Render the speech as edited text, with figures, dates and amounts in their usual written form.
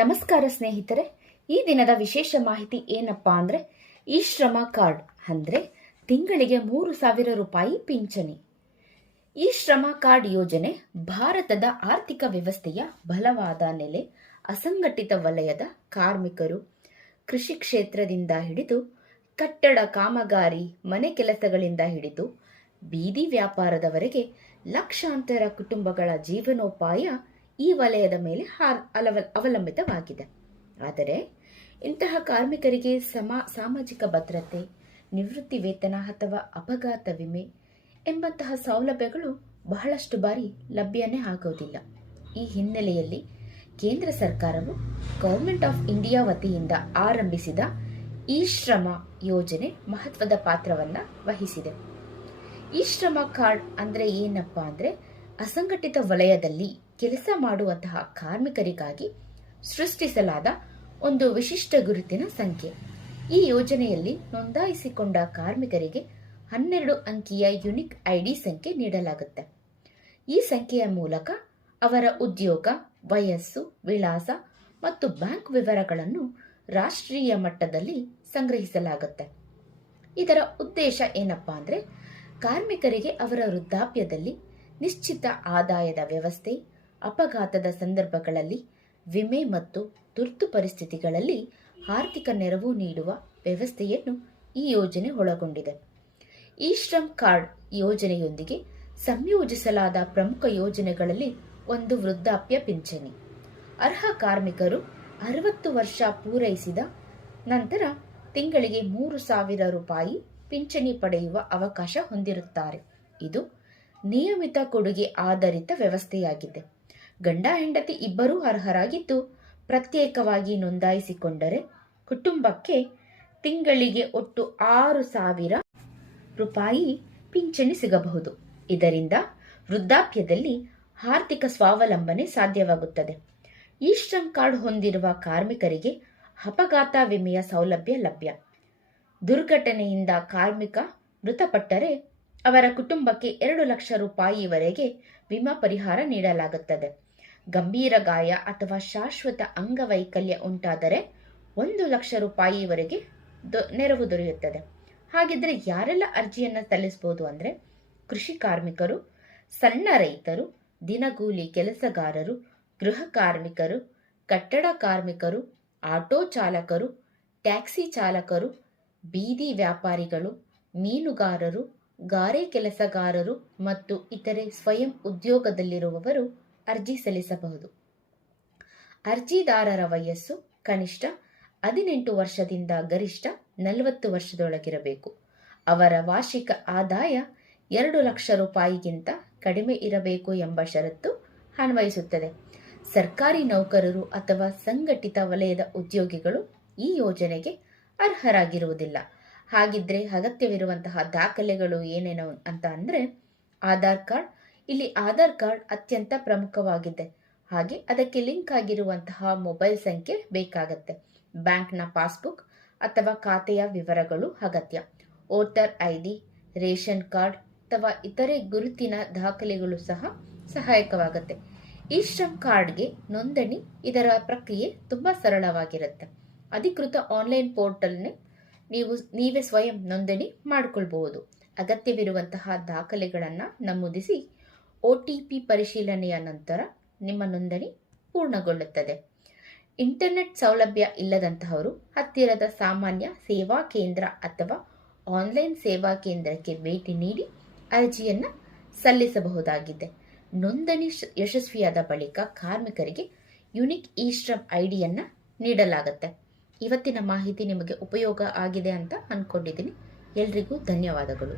ನಮಸ್ಕಾರ ಸ್ನೇಹಿತರೆ, ಈ ದಿನದ ವಿಶೇಷ ಮಾಹಿತಿ ಏನಪ್ಪಾ ಅಂದ್ರೆ ಈ ಶ್ರಮ ಕಾರ್ಡ್ ಅಂದ್ರೆ ತಿಂಗಳಿಗೆ 3,000 ರೂಪಾಯಿ ಪಿಂಚಣಿ. ಈ ಶ್ರಮ ಕಾರ್ಡ್ ಯೋಜನೆ ಭಾರತದ ಆರ್ಥಿಕ ವ್ಯವಸ್ಥೆಯ ಬಲವಾದ ನೆಲೆ. ಅಸಂಘಟಿತ ವಲಯದ ಕಾರ್ಮಿಕರು, ಕೃಷಿ ಕ್ಷೇತ್ರದಿಂದ ಹಿಡಿದು ಕಟ್ಟಡ ಕಾಮಗಾರಿ, ಮನೆ ಕೆಲಸಗಳಿಂದ ಹಿಡಿದು ಬೀದಿ ವ್ಯಾಪಾರದವರೆಗೆ ಲಕ್ಷಾಂತರ ಕುಟುಂಬಗಳ ಜೀವನೋಪಾಯ ಈ ವಲಯದ ಮೇಲೆ ಅವಲಂಬಿತವಾಗಿದೆ. ಆದರೆ ಇಂತಹ ಕಾರ್ಮಿಕರಿಗೆ ಸಾಮಾಜಿಕ ಭದ್ರತೆ, ನಿವೃತ್ತಿ ವೇತನ ಅಥವಾ ಅಪಘಾತ ವಿಮೆ ಎಂಬಂತಹ ಸೌಲಭ್ಯಗಳು ಬಹಳಷ್ಟು ಬಾರಿ ಲಭ್ಯನೇ ಆಗೋದಿಲ್ಲ. ಈ ಹಿನ್ನೆಲೆಯಲ್ಲಿ ಕೇಂದ್ರ ಸರ್ಕಾರವು ಗವರ್ಮೆಂಟ್ ಆಫ್ ಇಂಡಿಯಾ ವತಿಯಿಂದ ಆರಂಭಿಸಿದ ಈ ಶ್ರಮ ಯೋಜನೆ ಮಹತ್ವದ ಪಾತ್ರವನ್ನ ವಹಿಸಿದೆ. ಈ ಶ್ರಮ ಕಾರ್ಡ್ ಅಂದ್ರೆ ಏನಪ್ಪಾ ಅಂದ್ರೆ ಅಸಂಘಟಿತ ವಲಯದಲ್ಲಿ ಕೆಲಸ ಮಾಡುವಂತಹ ಕಾರ್ಮಿಕರಿಗಾಗಿ ಸೃಷ್ಟಿಸಲಾದ ಒಂದು ವಿಶಿಷ್ಟ ಗುರುತಿನ ಸಂಖ್ಯೆ. ಈ ಯೋಜನೆಯಲ್ಲಿ ನೋಂದಾಯಿಸಿಕೊಂಡ ಕಾರ್ಮಿಕರಿಗೆ 12 ಅಂಕಿಯ ಯುನಿಕ್ ಐಡಿ ಸಂಖ್ಯೆ ನೀಡಲಾಗುತ್ತೆ. ಈ ಸಂಖ್ಯೆಯ ಮೂಲಕ ಅವರ ಉದ್ಯೋಗ, ವಯಸ್ಸು, ವಿಳಾಸ ಮತ್ತು ಬ್ಯಾಂಕ್ ವಿವರಗಳನ್ನು ರಾಷ್ಟ್ರೀಯ ಮಟ್ಟದಲ್ಲಿ ಸಂಗ್ರಹಿಸಲಾಗುತ್ತೆ. ಇದರ ಉದ್ದೇಶ ಏನಪ್ಪಾ ಅಂದ್ರೆ ಕಾರ್ಮಿಕರಿಗೆ ಅವರ ವೃದ್ಧಾಪ್ಯದಲ್ಲಿ ನಿಶ್ಚಿತ ಆದಾಯದ ವ್ಯವಸ್ಥೆ, ಅಪಘಾತದ ಸಂದರ್ಭಗಳಲ್ಲಿ ವಿಮೆ ಮತ್ತು ತುರ್ತು ಪರಿಸ್ಥಿತಿಗಳಲ್ಲಿ ಆರ್ಥಿಕ ನೆರವು ನೀಡುವ ವ್ಯವಸ್ಥೆಯನ್ನು ಈ ಯೋಜನೆ ಒಳಗೊಂಡಿದೆ. ಈ ಶ್ರಮ್ ಕಾರ್ಡ್ ಯೋಜನೆಯೊಂದಿಗೆ ಸಂಯೋಜಿಸಲಾದ ಪ್ರಮುಖ ಯೋಜನೆಗಳಲ್ಲಿ ಒಂದು ವೃದ್ಧಾಪ್ಯ ಪಿಂಚಣಿ. ಅರ್ಹ ಕಾರ್ಮಿಕರು 60 ವರ್ಷ ಪೂರೈಸಿದ ನಂತರ ತಿಂಗಳಿಗೆ 3,000 ರೂಪಾಯಿ ಪಿಂಚಣಿ ಪಡೆಯುವ ಅವಕಾಶ ಹೊಂದಿರುತ್ತಾರೆ. ಇದು ನಿಯಮಿತ ಕೊಡುಗೆ ಆಧಾರಿತ ವ್ಯವಸ್ಥೆಯಾಗಿದೆ. ಗಂಡ ಹೆಂಡತಿ ಇಬ್ಬರೂ ಅರ್ಹರಾಗಿದ್ದು ಪ್ರತ್ಯೇಕವಾಗಿ ನೋಂದಾಯಿಸಿಕೊಂಡರೆ ಕುಟುಂಬಕ್ಕೆ ತಿಂಗಳಿಗೆ ಒಟ್ಟು 6,000 ರೂಪಾಯಿ ಪಿಂಚಣಿ ಸಿಗಬಹುದು. ಇದರಿಂದ ವೃದ್ಧಾಪ್ಯದಲ್ಲಿ ಆರ್ಥಿಕ ಸ್ವಾವಲಂಬನೆ ಸಾಧ್ಯವಾಗುತ್ತದೆ. ಈ ಶ್ರಮ್ ಕಾರ್ಡ್ ಹೊಂದಿರುವ ಕಾರ್ಮಿಕರಿಗೆ ಅಪಘಾತ ವಿಮೆಯ ಸೌಲಭ್ಯ ಲಭ್ಯ. ದುರ್ಘಟನೆಯಿಂದ ಕಾರ್ಮಿಕ ಮೃತಪಟ್ಟರೆ ಅವರ ಕುಟುಂಬಕ್ಕೆ 2 ಲಕ್ಷ ರೂಪಾಯಿವರೆಗೆ ವಿಮಾ ಪರಿಹಾರ ನೀಡಲಾಗುತ್ತದೆ. ಗಂಭೀರ ಗಾಯ ಅಥವಾ ಶಾಶ್ವತ ಅಂಗವೈಕಲ್ಯ ಉಂಟಾದರೆ 1 ಲಕ್ಷ ರೂಪಾಯಿವರೆಗೆ ನೆರವು ದೊರೆಯುತ್ತದೆ. ಹಾಗಿದ್ರೆ ಯಾರೆಲ್ಲ ಅರ್ಜಿಯನ್ನ ಸಲ್ಲಿಸಬಹುದು ಅಂದ್ರೆ ಕೃಷಿ ಕಾರ್ಮಿಕರು, ಸಣ್ಣ ರೈತರು, ದಿನಗೂಲಿ ಕೆಲಸಗಾರರು, ಗೃಹ ಕಾರ್ಮಿಕರು, ಕಟ್ಟಡ ಕಾರ್ಮಿಕರು, ಆಟೋ ಚಾಲಕರು, ಟ್ಯಾಕ್ಸಿ ಚಾಲಕರು, ಬೀದಿ ವ್ಯಾಪಾರಿಗಳು, ಮೀನುಗಾರರು, ಗಾರೆ ಕೆಲಸಗಾರರು ಮತ್ತು ಇತರೆ ಸ್ವಯಂ ಉದ್ಯೋಗದಲ್ಲಿರುವವರು ಅರ್ಜಿ ಸಲ್ಲಿಸಬಹುದು. ಅರ್ಜಿದಾರರ ವಯಸ್ಸು ಕನಿಷ್ಠ 18 ವರ್ಷದಿಂದ ಗರಿಷ್ಠ 40 ವರ್ಷದೊಳಗಿರಬೇಕು. ಅವರ ವಾರ್ಷಿಕ ಆದಾಯ 2 ಲಕ್ಷ ರೂಪಾಯಿಗಿಂತ ಕಡಿಮೆ ಇರಬೇಕು ಎಂಬ ಷರತ್ತು ಅನ್ವಯಿಸುತ್ತದೆ. ಸರ್ಕಾರಿ ನೌಕರರು ಅಥವಾ ಸಂಘಟಿತ ವಲಯದ ಉದ್ಯೋಗಿಗಳು ಈ ಯೋಜನೆಗೆ ಅರ್ಹರಾಗಿರುವುದಿಲ್ಲ. ಹಾಗಿದ್ರೆ ಅಗತ್ಯವಿರುವಂತಹ ದಾಖಲೆಗಳು ಏನೇನು ಅಂತ ಅಂದ್ರೆ ಆಧಾರ್ ಕಾರ್ಡ್. ಇಲ್ಲಿ ಆಧಾರ್ ಕಾರ್ಡ್ ಅತ್ಯಂತ ಪ್ರಮುಖವಾಗಿದೆ. ಹಾಗೆ ಅದಕ್ಕೆ ಲಿಂಕ್ ಆಗಿರುವಂತಹ ಮೊಬೈಲ್ ಸಂಖ್ಯೆ ಬೇಕಾಗತ್ತೆ. ಬ್ಯಾಂಕ್ನ ಪಾಸ್ಬುಕ್ ಅಥವಾ ಖಾತೆಯ ವಿವರಗಳು ಅಗತ್ಯ. ವೋಟರ್ ಐಡಿ, ರೇಷನ್ ಕಾರ್ಡ್ ಅಥವಾ ಇತರೆ ಗುರುತಿನ ದಾಖಲೆಗಳು ಸಹ ಸಹಾಯಕವಾಗುತ್ತೆ. ಈ ಶ್ರಮ್ ಕಾರ್ಡ್ಗೆ ನೋಂದಣಿ ಇದರ ಪ್ರಕ್ರಿಯೆ ತುಂಬಾ ಸರಳವಾಗಿರುತ್ತೆ. ಅಧಿಕೃತ ಆನ್ಲೈನ್ ಪೋರ್ಟಲ್ನೇ ನೀವೇ ಸ್ವಯಂ ನೋಂದಣಿ ಮಾಡಿಕೊಳ್ಬಹುದು. ಅಗತ್ಯವಿರುವಂತಹ ದಾಖಲೆಗಳನ್ನು ನಮೂದಿಸಿ OTP ಪರಿಶೀಲನೆಯ ನಂತರ ನಿಮ್ಮ ನೋಂದಣಿ ಪೂರ್ಣಗೊಳ್ಳುತ್ತದೆ. ಇಂಟರ್ನೆಟ್ ಸೌಲಭ್ಯ ಇಲ್ಲದಂತಹವರು ಹತ್ತಿರದ ಸಾಮಾನ್ಯ ಸೇವಾ ಕೇಂದ್ರ ಅಥವಾ ಆನ್ಲೈನ್ ಸೇವಾ ಕೇಂದ್ರಕ್ಕೆ ಭೇಟಿ ನೀಡಿ ಅರ್ಜಿಯನ್ನ ಸಲ್ಲಿಸಬಹುದಾಗಿದೆ. ನೋಂದಣಿ ಯಶಸ್ವಿಯಾದ ಬಳಿಕ ಕಾರ್ಮಿಕರಿಗೆ ಯುನಿಕ್ ಇ ಶ್ರಮ್ ಐಡಿಯನ್ನ ನೀಡಲಾಗುತ್ತೆ. ಇವತ್ತಿನ ಮಾಹಿತಿ ನಿಮಗೆ ಉಪಯೋಗ ಆಗಿದೆ ಅಂತ ಅನ್ಕೊಂಡಿದ್ದೀನಿ. ಎಲ್ರಿಗೂ ಧನ್ಯವಾದಗಳು.